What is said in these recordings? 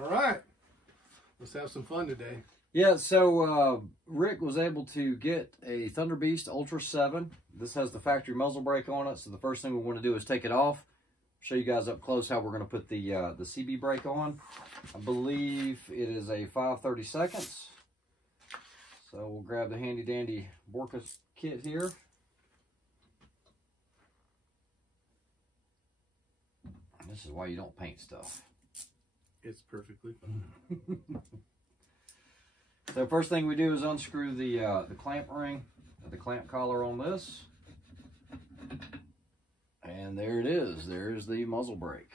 All right. Let's have some fun today. Yeah, so Rick was able to get a Thunderbeast Ultra 7. This has the factory muzzle brake on it, so the first thing we want to do is take it off. Show you guys up close how we're going to put the CB brake on. I believe it is a 5/32. So we'll grab the handy dandy Borka kit here. This is why you don't paint stuff. It's perfectly fine. So first thing we do is unscrew the clamp ring, the clamp collar on this. And there it is. There's the muzzle brake.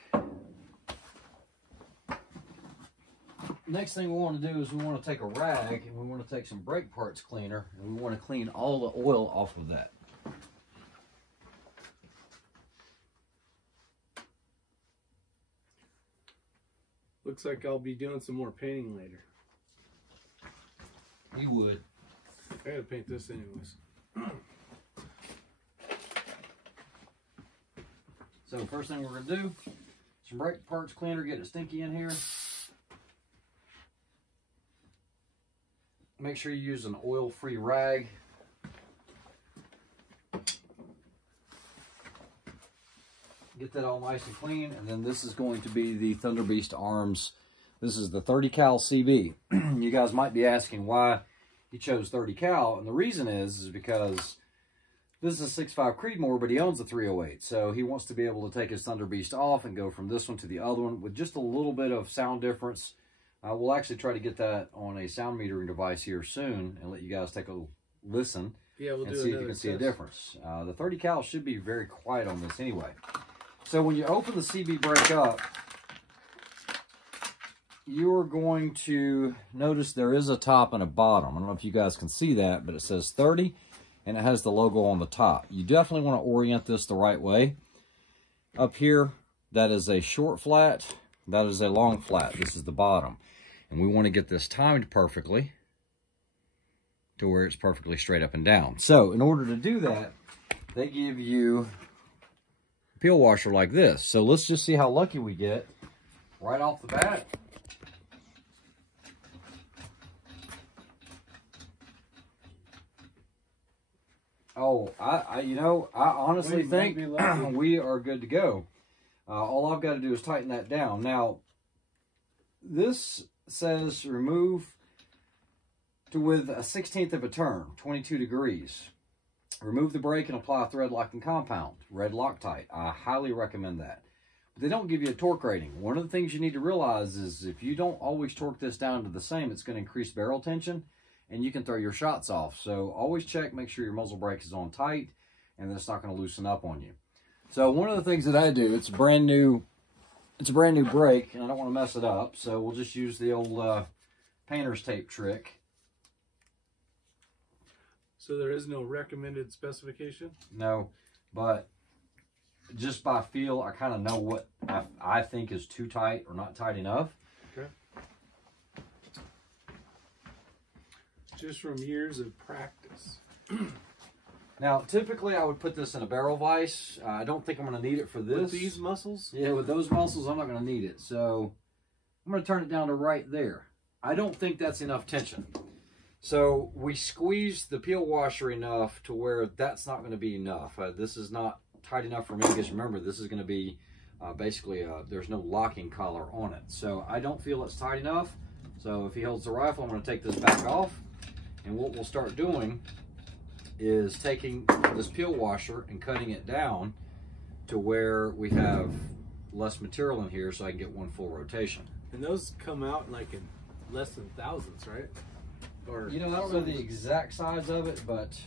Next thing we want to do is we want to take a rag and we want to take some brake parts cleaner and we want to clean all the oil off of that. Looks like I'll be doing some more painting later. You would. I gotta paint this anyways. So first thing we're gonna do, some brake parts cleaner, get it stinky in here. Make sure you use an oil-free rag. Get that all nice and clean, and then this is going to be the Thunderbeast arms. This is the 30 cal CB. You guys might be asking why he chose 30 cal, and the reason is because this is a 6.5 Creedmoor, but he owns a 308, so he wants to be able to take his Thunderbeast off and go from this one to the other one with just a little bit of sound difference. We'll actually try to get that on a sound metering device here soon and let you guys take a listen. Yeah, we'll and do see if you can see a difference. The 30 cal should be very quiet on this anyway. So when you open the CB brake up, you're going to notice there is a top and a bottom. I don't know if you guys can see that, but it says 30 and it has the logo on the top. You definitely want to orient this the right way. Up here, that is a short flat. That is a long flat. This is the bottom. And we want to get this timed perfectly to where it's perfectly straight up and down. So in order to do that, they give you a peel washer like this. So let's just see how lucky we get right off the bat. Oh, I honestly think we are good to go. All I've got to do is tighten that down. Now, this says remove to with a 1/16 of a turn, 22 degrees. Remove the brake and apply a thread locking compound, red Loctite. I highly recommend that. But they don't give you a torque rating. One of the things you need to realize is if you don't always torque this down to the same, it's going to increase barrel tension and you can throw your shots off. So always check, make sure your muzzle brake is on tight and that it's not going to loosen up on you. So one of the things that I do, it's a brand new brake, and I don't want to mess it up, so we'll just use the old painter's tape trick. So there is no recommended specification? No, but just by feel, I kind of know what I think is too tight or not tight enough. Okay. Just from years of practice. Now, typically, I would put this in a barrel vise. I don't think I'm going to need it for this. With these muscles? Yeah, with those muscles, I'm not going to need it. So, I'm going to turn it down to right there. I don't think that's enough tension. So, we squeezed the peel washer enough to where that's not going to be enough. This is not tight enough for me because remember, this is going to be basically, there's no locking collar on it. So, I don't feel it's tight enough. So, if he holds the rifle, I'm going to take this back off. And what we'll start doing is taking this peel washer and cutting it down to where we have less material in here so I can get one full rotation. And those come out like in less than thousands, right? Or I don't know the exact size of it, but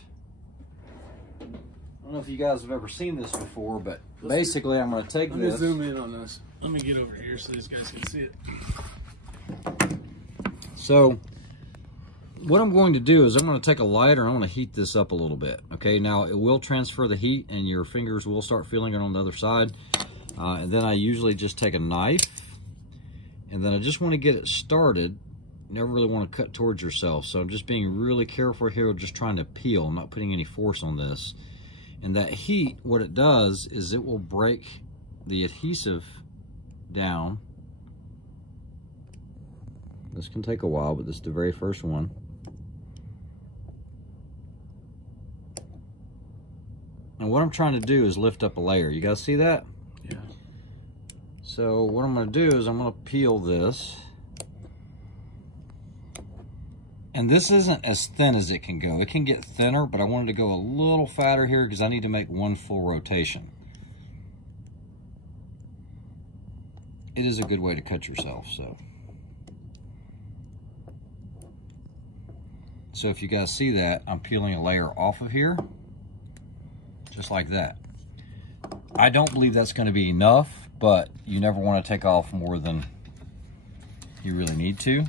I don't know if you guys have ever seen this before, but basically I'm going to take this. Let me zoom in on this. Let me get over here so these guys can see it. So what I'm going to do is I'm going to take a lighter and I'm going to heat this up a little bit. Okay, now it will transfer the heat and your fingers will start feeling it on the other side. And then I usually just take a knife and then I just want to get it started. Never really want to cut towards yourself. So I'm just being really careful here, just trying to peel. I'm not putting any force on this. And that heat, what it does is it will break the adhesive down This can take a while, but this is the very first one. And what I'm trying to do is lift up a layer. You guys see that? Yeah. So what I'm going to do is I'm going to peel this. And this isn't as thin as it can go. It can get thinner, but I wanted to go a little fatter here because I need to make one full rotation. It is a good way to cut yourself, so. So if you guys see that, I'm peeling a layer off of here, just like that. I don't believe that's going to be enough, but you never want to take off more than you really need to.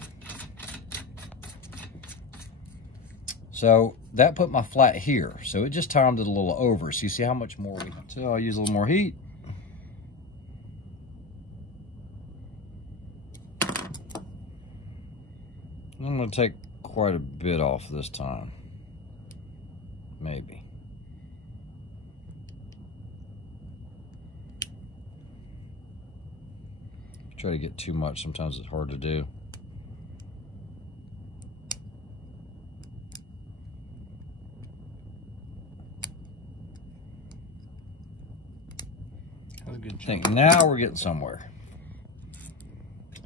So that put my flat here, so it just timed it a little over. So you see how much more we can. So I'll use a little more heat. I'm going to take quite a bit off this time. Maybe. Try to get too much, sometimes it's hard to do. That's a good I think now we're getting somewhere.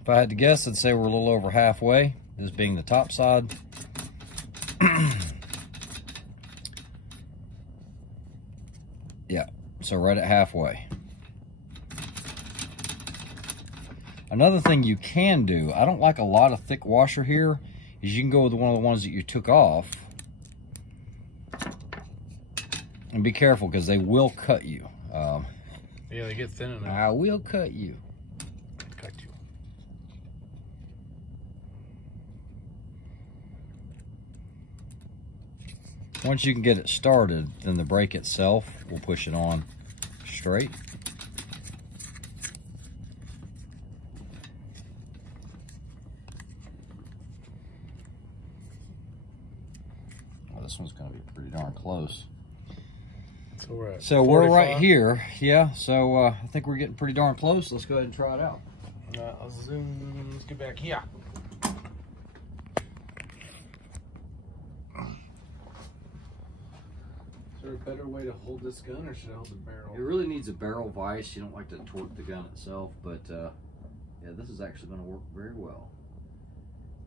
If I had to guess, I'd say we're a little over halfway, this being the top side. Yeah, so right at halfway. Another thing you can do, I don't like a lot of thick washer here, is you can go with one of the ones that you took off. And be careful, because they will cut you. Yeah, they get thin enough. I will cut you. Cut you. Once you can get it started, then the brake itself will push it on straight. Well, this one's going to be pretty darn close. So we're right here, yeah. So I think we're getting pretty darn close. Let's go ahead and try it out. I'll zoom. Let's get back here. Is there a better way to hold this gun, or should I hold the barrel? It really needs a barrel vise. You don't like to torque the gun itself, but yeah, this is actually going to work very well.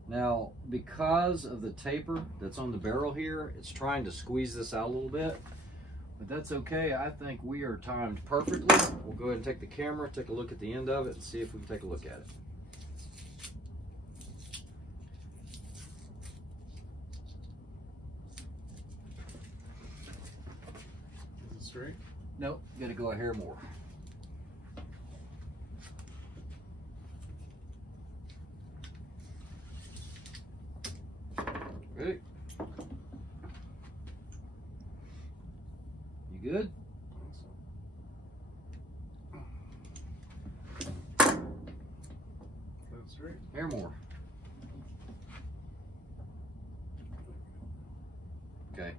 Now, because of the taper that's on the barrel here, it's trying to squeeze this out a little bit. But that's okay. I think we are timed perfectly. We'll go ahead and take the camera, take a look at the end of it, and see if we can take a look at it. Is it straight? Nope, got to go a hair more. Ready? You good? That's right. Hair more. Okay.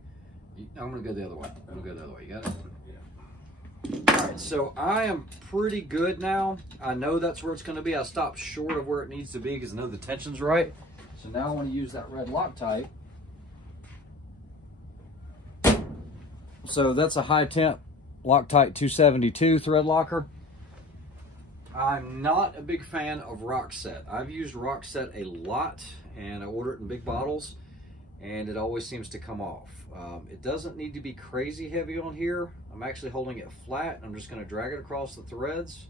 I'm going to go the other way. I'm going to go the other way. You got it? Yeah. All right, so I am pretty good now. I know that's where it's going to be. I stopped short of where it needs to be because I know the tension's right. So now I want to use that red Loctite. So that's a high temp Loctite 272 thread locker. I'm not a big fan of Rockset. I've used Rockset a lot, and I order it in big bottles, and it always seems to come off. It doesn't need to be crazy heavy on here. I'm actually holding it flat, and I'm just going to drag it across the threads.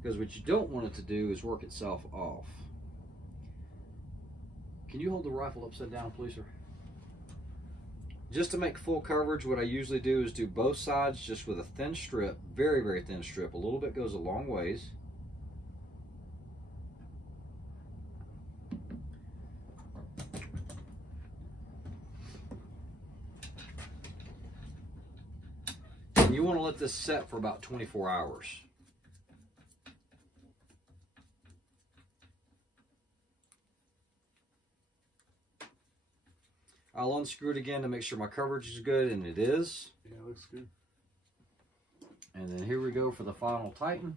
Because what you don't want it to do is work itself off. Can you hold the rifle upside down, please, sir? Just to make full coverage, what I usually do is do both sides just with a thin strip, very, very thin strip. A little bit goes a long ways. And you want to let this set for about 24 hours. I'll unscrew it again to make sure my coverage is good, and it is. Yeah, it looks good. And then here we go for the final tighten.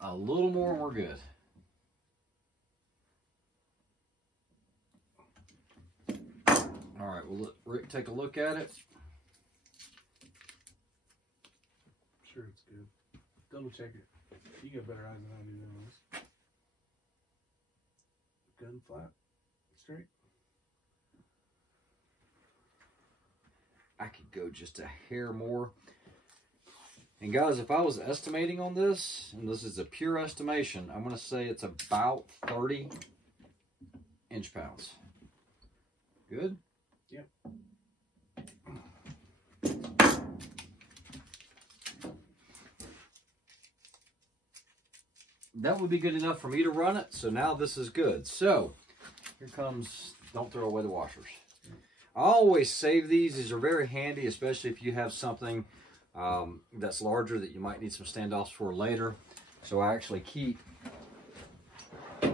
A little more and we're good. All right, we'll let Rick take a look at it. Sure, it's good. Double check it. You got better eyes than I do than this. Gun flat, straight. I could go just a hair more. And guys, if I was estimating on this, and this is a pure estimation, I'm going to say it's about 30 inch-pounds. Good? Yep. That would be good enough for me to run it, so now this is good. So, here comes, don't throw away the washers. I always save these. These are very handy, especially if you have something that's larger that you might need some standoffs for later. So I actually keep a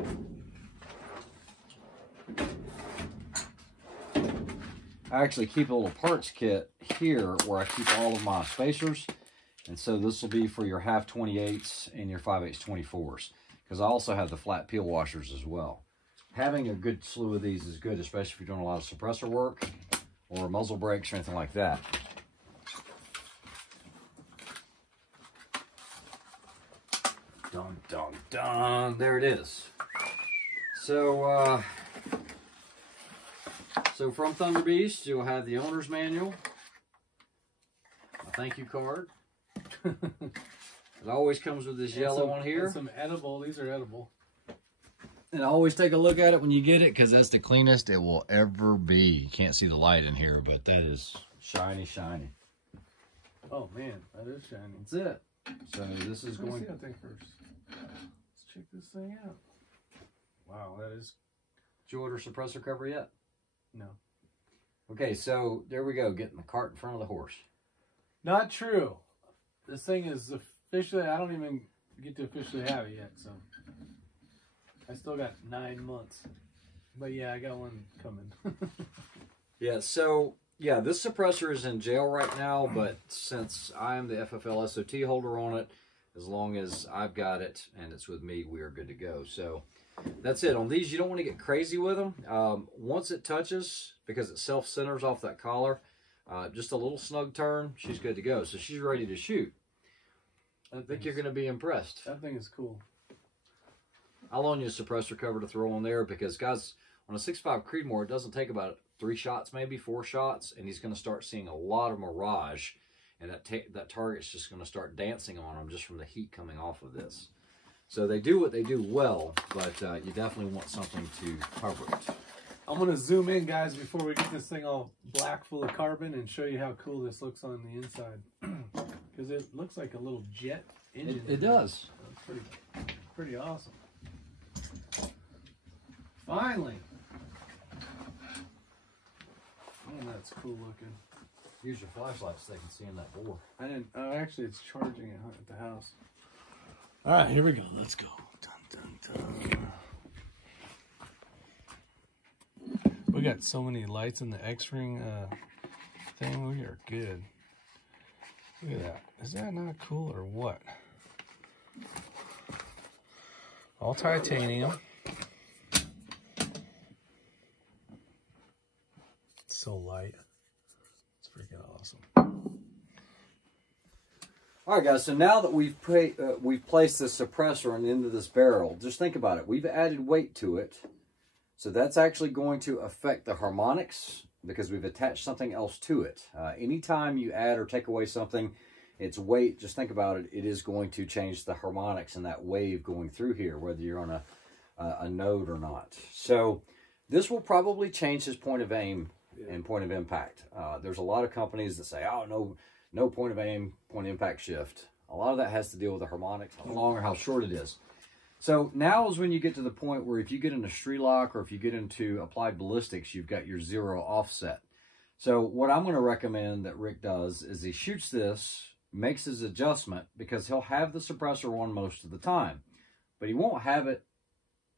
little parts kit here where I keep all of my spacers. And so this will be for your half 28s and your 5/8 24s, because I also have the flat peel washers as well. Having a good slew of these is good, especially if you're doing a lot of suppressor work or muzzle brakes or anything like that. Dun, dun, dun. There it is. So, so from Thunderbeast, you'll have the owner's manual, a thank you card. It always comes with this yellow one here. Some edible. These are edible. And always take a look at it when you get it, because that's the cleanest it will ever be. You can't see the light in here, but that is shiny, shiny. Oh man, that is shiny. That's it. So this is going. Let's see that thing first. Let's check this thing out. Wow, that is. Did you order suppressor cover yet? No. Okay, so there we go, getting the cart in front of the horse. Not true. This thing is officially, I don't even get to officially have it yet, so. I still got 9 months. But yeah, I got one coming. Yeah, so, yeah, this suppressor is in jail right now, but since I am the FFL SOT holder on it, as long as I've got it and it's with me, we are good to go. So that's it. On these, you don't want to get crazy with them. Once it touches, because it self-centers off that collar, just a little snug turn, she's good to go. So she's ready to shoot. I think you're going to be impressed. That thing is cool. I'll loan you a suppressor cover to throw on there, because, guys, on a 6.5 Creedmoor, it doesn't take about 3 shots, maybe 4 shots, and he's going to start seeing a lot of mirage, and that target's just going to start dancing on him just from the heat coming off of this. So they do what they do well, but you definitely want something to cover it. I'm going to zoom in, guys, before we get this thing all black full of carbon and show you how cool this looks on the inside. Because it looks like a little jet engine. It does. That's pretty awesome. Finally. Oh, that's cool looking. Use your flashlight so they can see in that bore. I didn't. Oh, actually, it's charging it at the house. All right, here we go. Let's go. Dun, dun, dun. We got so many lights in the X-ring thing. We are good. Look at that. Is that not cool or what? All titanium. So light. It's freaking awesome. All right, guys, so now that we've placed the suppressor into this barrel, just think about it. We've added weight to it, so that's actually going to affect the harmonics because we've attached something else to it. Anytime you add or take away something, its weight, just think about it, it is going to change the harmonics and that wave going through here, whether you're on a node or not. So this will probably change his point of aim and point of impact. There's a lot of companies that say, oh, no point of aim, point of impact shift. A lot of that has to deal with the harmonics, how long or how short it is. So now is when you get to the point where if you get into street lock or if you get into applied ballistics, you've got your 0 offset. So what I'm going to recommend that Rick does is he shoots this, makes his adjustment, because he'll have the suppressor on most of the time. But he won't have it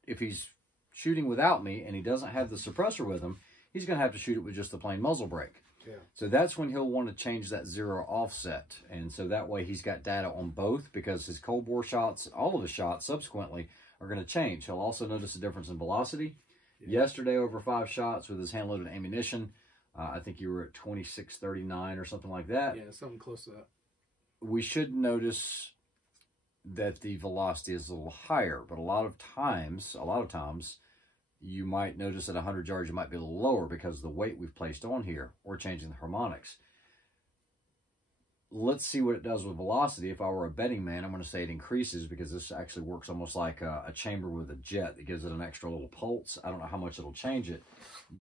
if he's shooting without me and he doesn't have the suppressor with him. he's going to have to shoot it with just the plain muzzle brake. Yeah. So that's when he'll want to change that 0 offset. And so that way he's got data on both, because his cold bore shots, all of his shots subsequently, are going to change. He'll also notice a difference in velocity. Yeah. Yesterday, over 5 shots with his hand-loaded ammunition, I think you were at 26.39 or something like that. Yeah, something close to that. We should notice that the velocity is a little higher, but a lot of times, you might notice at 100 yards, you might be a little lower because of the weight we've placed on here or changing the harmonics. Let's see what it does with velocity. If I were a betting man, I'm going to say it increases, because this actually works almost like a chamber with a jet that gives it an extra little pulse. I don't know how much it'll change it.